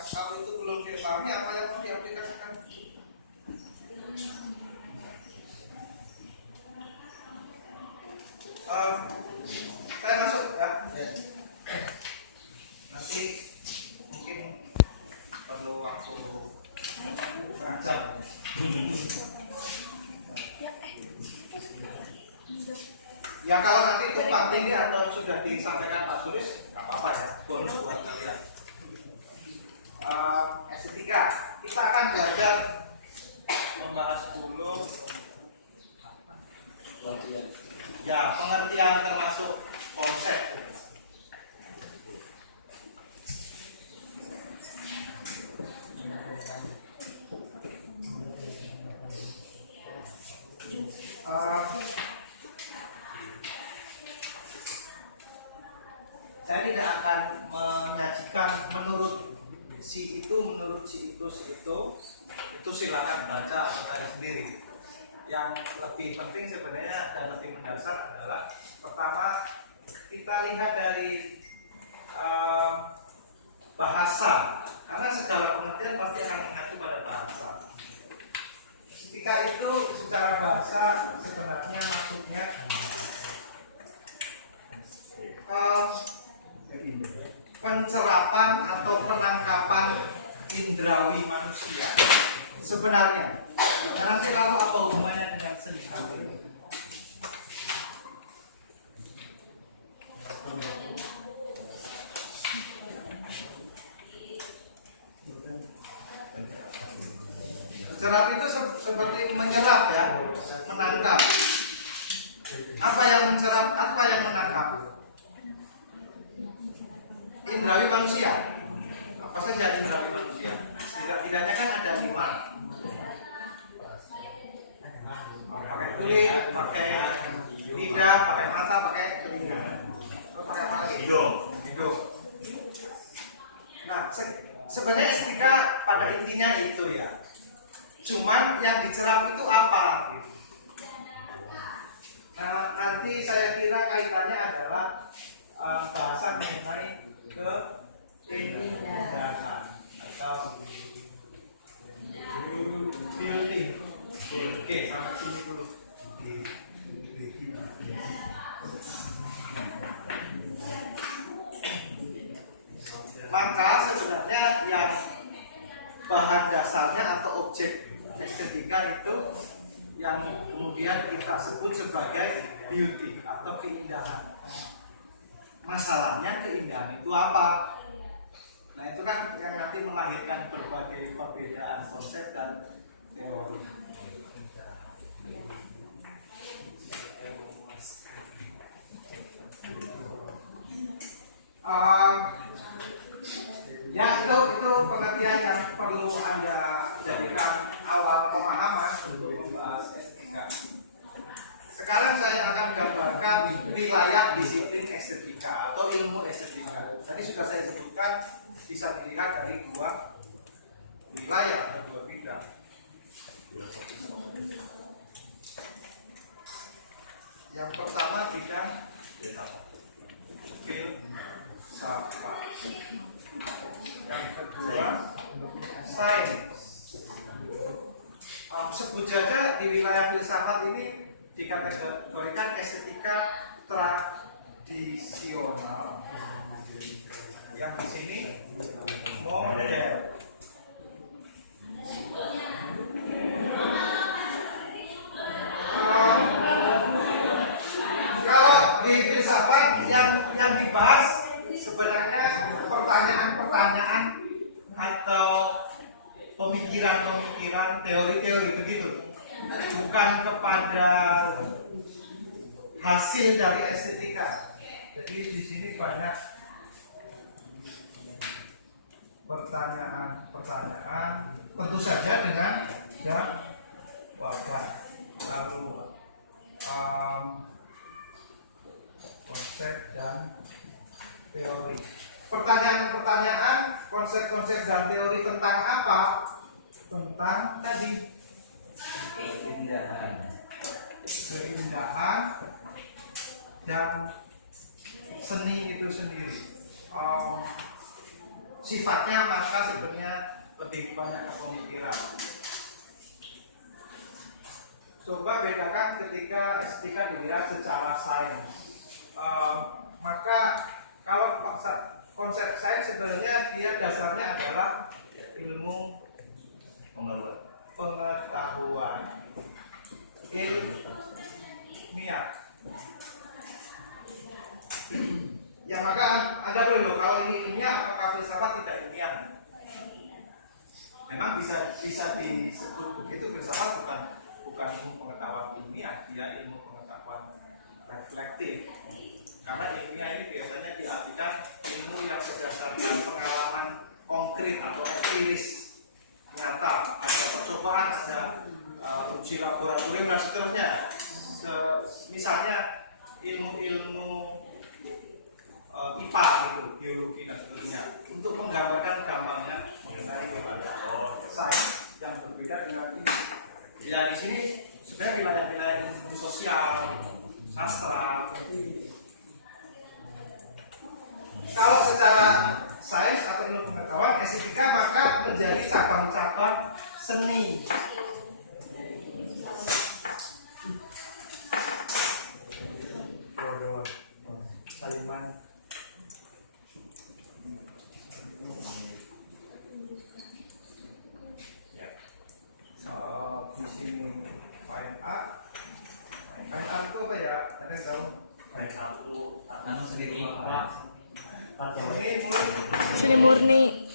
Kalau itu belum dipahami, apa yang mau diaplikasikan? Saya masuk ya. Nanti mungkin perlu waktu jam. Ya kalau nanti itu tinggi atau sudah disampaikan Pak Sulis, nggak apa-apa ya, bonus buat kalian. Estetika, kita akan belajar membahas dulu ya pengertian termasuk konsep. Saya tidak akan menyajikan menurut si itu, itu silakan baca atau tanya sendiri. Yang lebih penting sebenarnya dan lebih mendasar adalah pertama kita lihat dari bahasa, karena segala pengertian pasti akan mengacu pada bahasa. Ketika itu secara bahasa sebenarnya maksudnya pencerapan atau penangkapan indrawi manusia. Sebenarnya nanti lalu apa hubungannya dengan seni? Mencerap itu seperti menyerap ya, menangkap. Apa yang mencerap, apa yang menangkap? Indrawi manusia. Apa saja indrawi manusia? Tidak-tidaknya kan ada 5. Pakai kulit, pakai lidah, pakai mata, pakai telinga. Terus pakai apa lagi? Hidung. Nah, sebenarnya estetika pada intinya itu ya. Cuman yang dicerap itu apa? Nah, nanti saya kira kaitannya adalah bahasan mengenai keindahan atau building. Oke, sampai sini dulu. Maka sebenarnya yang bahan dasarnya atau objek estetika itu yang kemudian kita sebut sebagai beauty atau keindahan. Masalahnya keindahan itu apa? Nah itu kan yang nanti melahirkan berbagai perbedaan konsep dan teori. Ya itu pengertian yang perlu Anda jadikan awal pemahaman untuk membahas estetika. Sekarang saya akan gambarkan wilayah disiplin estetika atau ilmu estetika. Tadi sudah saya sebutkan bisa dilihat dari 2 wilayah atau 2 bidang. Yang pertama bidang filsafat. Yang kedua sains. Sebut saja di wilayah filsafat ini dikategorikan estetika tradisional. Yang di sini modern. Kalau di filsafat yang dibahas sebenarnya pertanyaan-pertanyaan atau pemikiran-pemikiran, teori-teori begitu. Bukan kepada hasil dari estetika. Jadi di sini banyak pertanyaan-pertanyaan, tentu saja dengan jawaban. Lalu konsep dan teori. Pertanyaan-pertanyaan, konsep-konsep dan teori tentang apa? Tentang tadi keindahan dan seni itu sendiri. sifatnya, maka sebenarnya lebih banyak ke pemikiran. Coba bedakan ketika estetika dilihat secara sains. Maka kalau konsep sains sebenarnya dia dasarnya adalah ilmu pengetahuan ilmiah. Ya maka Anda boleh loh, kalau ini ilmiah apakah filsafat tidak ilmiah? Memang bisa disebut begitu, filsafat bukan ilmu pengetahuan ilmiah, dia ilmu pengetahuan reflektif. Karena ilmiah ini biasanya diartikan ilmu yang berdasarkan pengalaman konkret atau empiris nyata, ada percobaan, ada uji laboratorium dan seterusnya. Misalnya ilmu-ilmu IPA itu, biologi dan seterusnya, untuk menggambarkan gampangnya mengenai sains yang berbeda dengan ini. Bila di sini sebenarnya wilayah-wilayah ilmu sosial, sastra. Kalau secara sains atau ilmu pengetahuan estetika maka menjadi cabang-cabang seni. Seni murni.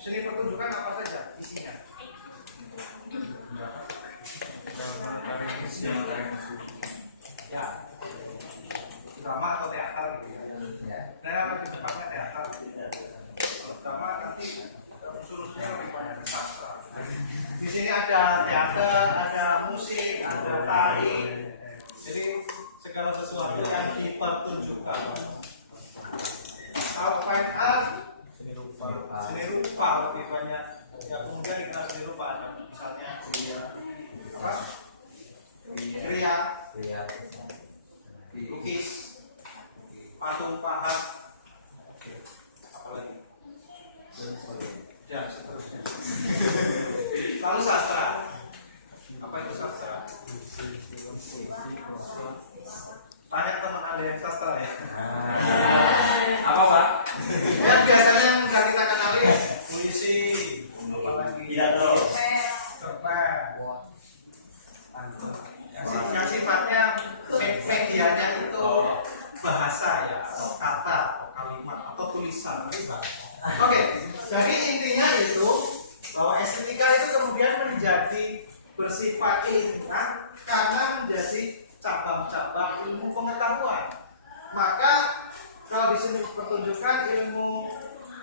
Seni pertunjukan apa saja isinya? Ya, drama atau teater gitu ya. Nah, lebih tepatnya teater. Drama nanti unsur-unsurnya lebih banyak ke sastra. Di sini ada teater, ada musik, ada tari. Jadi segala sesuatu yang dipertunjukkan. Kalau fine art, seni rupa lebih banyak. Ya kemudian dikenal seni rupa ada misalnya apa? Kriya, lukis, patung pahat, apa lagi? Ya seterusnya. Lalu sastra. Apa itu sastra? Tanya teman Anda yang sastra ya. Apa Pak? Ya biasanya yang nggak kita kenali puisi, apalagi pidato, yang sifatnya medianya itu bahasa ya, atau kata, atau kalimat, atau tulisan. Oke, jadi intinya itu bahwa estetika itu kemudian menjadi bersifat ilmiah karena menjadi cabang-cabang ilmu pengetahuan. Maka kalau di sini pertunjukan ilmu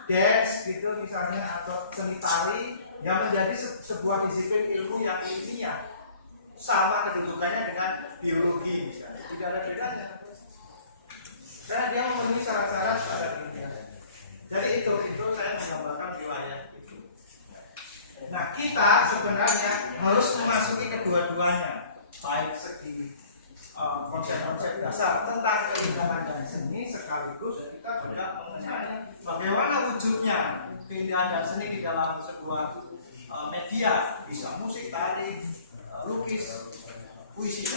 dance gitu misalnya atau seni tari yang menjadi sebuah disiplin ilmu yang ilmiah, sama kedudukannya dengan biologi misalnya, tidak ada bedanya karena dia memenuhi syarat-syarat pada ilmiah. Jadi itu saya menggambarkan wilayah itu. Nah kita sebenarnya harus memasuki kedua-duanya, baik segi konsep-konsep dasar tentang keindahan dan seni, sekaligus kita juga mengenai bagaimana wujudnya keindahan dan seni di dalam sebuah media, bisa musik, tari, lukis, puisi.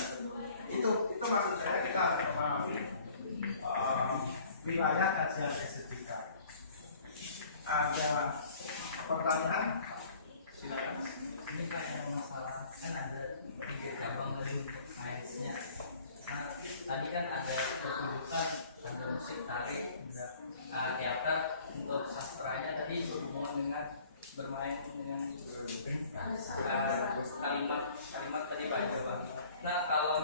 Itu maksud saya, kita akan memahami wilayah kajian estetika. Ada pertanyaan? Silakan. Ini kan yang masalah kan ada 3 cabang dari untuk sainsnya. Nah, tadi kan ada pertunjukan, ada musik, tari, ada teater. Untuk sastranya tadi berhubungan dengan bermain dengan kalimat tadi Pak coba. Nah kalau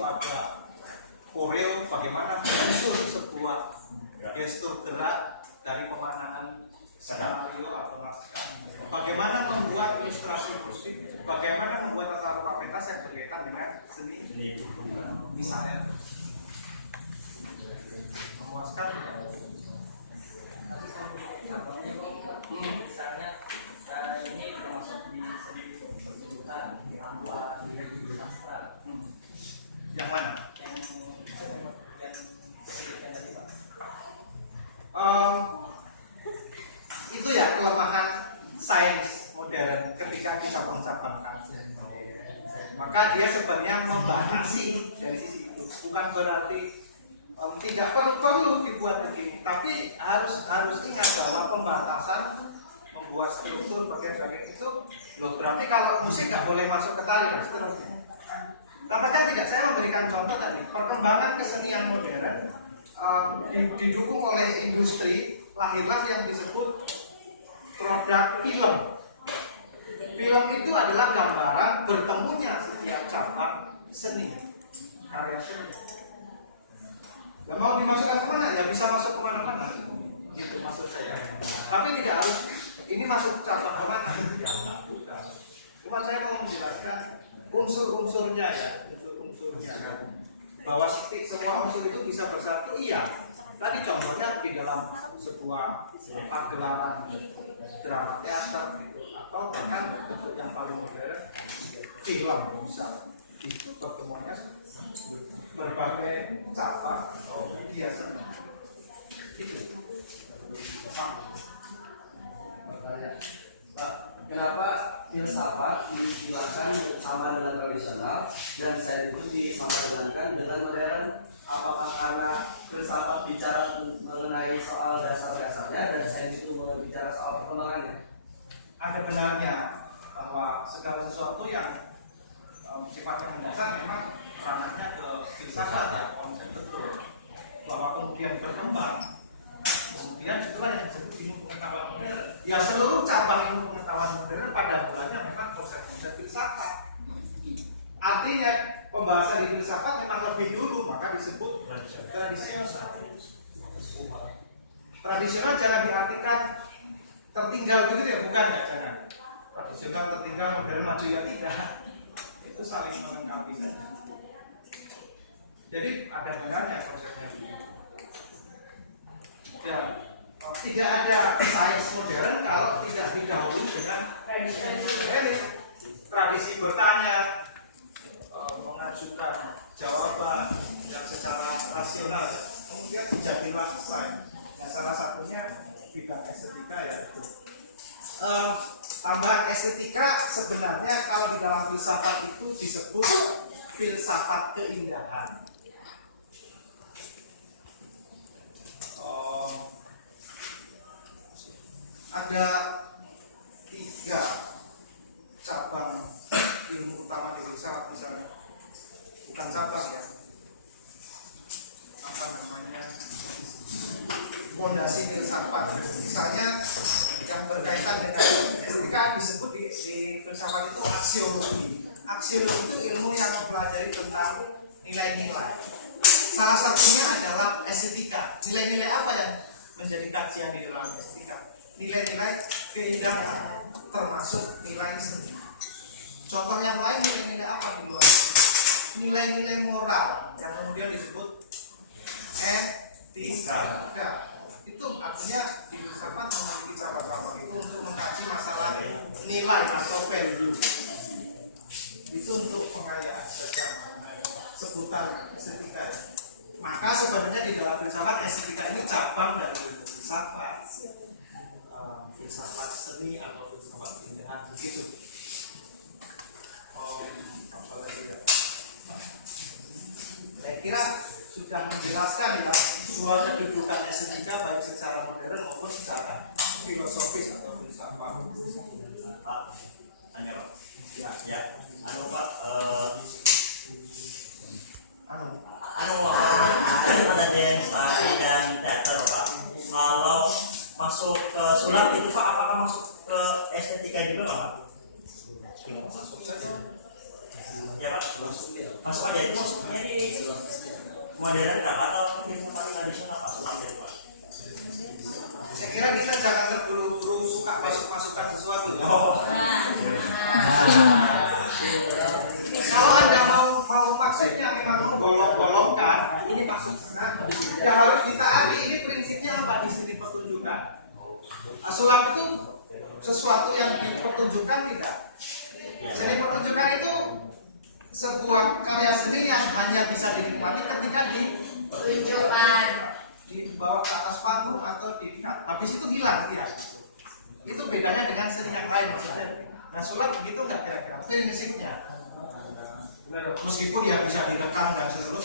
situ ada koreo, bagaimana menyusun sebuah gestur gerak dari pemaknaan skenario atau naskah, bagaimana membuat ilustrasi musik, bagaimana membuat tata ruang pentas yang berkaitan dengan seni, misalnya memuaskan. Misalnya ini termasuk di seni pertunjukan, di ambulan, di sastra. Yang mana? Yang disebutkan tadi Pak. Itu ya kelemahan sains modern ketika kita cabang-cabangkan. Maka dia sebenarnya membatasi dari sisi itu. Bukan berarti tidak perlu dibuat begini, tapi harus ingat bahwa pembatasan membuat struktur bagian-bagian itu loh, berarti kalau musik nggak boleh masuk ke tari dan seterusnya. Katakan tidak, saya memberikan contoh tadi perkembangan kesenian modern didukung oleh industri, lahirlah yang disebut produk film. Film itu adalah gambaran bertemunya setiap cabang seni, karya seni. Ya, mau dimasukkan kemana? Ya bisa masuk kemana-mana. Itu maksud saya. Tapi tidak harus ini masuk cabang kemana? Bukan. Cuma saya mau menjelaskan unsur-unsurnya ya, unsur-unsurnya. Bahwa semua unsur itu bisa bersatu. Iya. Tadi contohnya di dalam sebuah pagelaran drama teater gitu, atau bahkan bentuk yang paling modern film misal. Itu pertemuannya berbagai cabang atau biasa. Pak, kenapa filsafat diistilahkan sama dengan tradisional dan sains itu disamaratakan dengan modern? Apakah karena filsafat bicara mengenai soal dasar-dasarnya dan sains itu berbicara soal perkembangannya? Ada benarnya bahwa segala sesuatu yang sifatnya mendasar memang ranahnya ke filsafat ya, konsep betul. Bahwa kemudian berkembang, kemudian itulah yang disebut ilmu pengetahuan modern. Ya seluruh cabang ilmu pengetahuan modern pada mulanya memang konsep-konsep filsafat. Artinya pembahasan di filsafat memang lebih dulu, maka disebut tradisional. Tradisional jangan diartikan tertinggal gitu ya, bukan ya, jangan. Tradisional tertinggal, modern maju ya tidak. Itu saling melengkapi saja. Jadi ada benarnya konsepnya. Ya, tidak ada sains modern kalau tidak didahului dengan elit. Tradisi bertanya, mengajukan jawaban yang secara rasional, kemudian dijadilah sains. Nah, salah satunya bidang estetika ya. Tambahan estetika sebenarnya kalau di dalam filsafat itu disebut filsafat keindahan. Ada 3 cabang ilmu utama di filsafat misalnya, bukan cabang ya, apa namanya, fondasi filsafat. Misalnya yang berkaitan dengan estetika disebut di filsafat itu aksiologi. Aksiologi itu ilmu yang mempelajari tentang nilai-nilai. Salah satunya adalah estetika. Nilai-nilai apa yang menjadi kajian di dalam estetika? Nilai-nilai keindahan, termasuk nilai seni. Contoh yang lain nilai-nilai apa di luar? Nilai-nilai moral yang kemudian disebut etika. Itu artinya di filsafat memiliki cabang-cabang itu untuk mengkaji masalah nilai atau value. Itu untuk pengayaan seputar estetika. Maka sebenarnya di dalam filsafat estetika ini cabang dari filsafat. Filsafat seni atau filsafat keindahan begitu. Apalagi ya. Saya kira sudah menjelaskan ya soal kedudukan estetika baik secara modern maupun secara filosofis atau filsafat. Pak, tanya Pak. Ya. Pak, Anu ada dance, tari dan teater Pak. Kalau masuk ke sulap itu Pak, apakah masuk ke estetika juga Pak? masuk saja. Ya Pak, masuk aja itu maksudnya di modern nggak Pak atau filsafat tradisional Pak sulap itu Pak? Saya kira kita jangan terburu-buru suka masuk-masukkan sesuatu. Kalau Anda mau maksudnya memang menggolong-golongkan, ini maksudnya ya harus ditaati. Ini prinsipnya apa di sini pertunjukan? Sulap itu sesuatu yang dipertunjukkan tidak. Jadi pertunjukan itu sebuah karya seni yang hanya bisa dinikmati ketika Tunjukkan. dibawa ke atas panggung atau dilihat. Habis itu hilang dia. Itu bedanya dengan seni yang lain maksudnya. Nah sulap gitu nggak kira-kira prinsipnya. Meskipun ya bisa direkam dan seterusnya.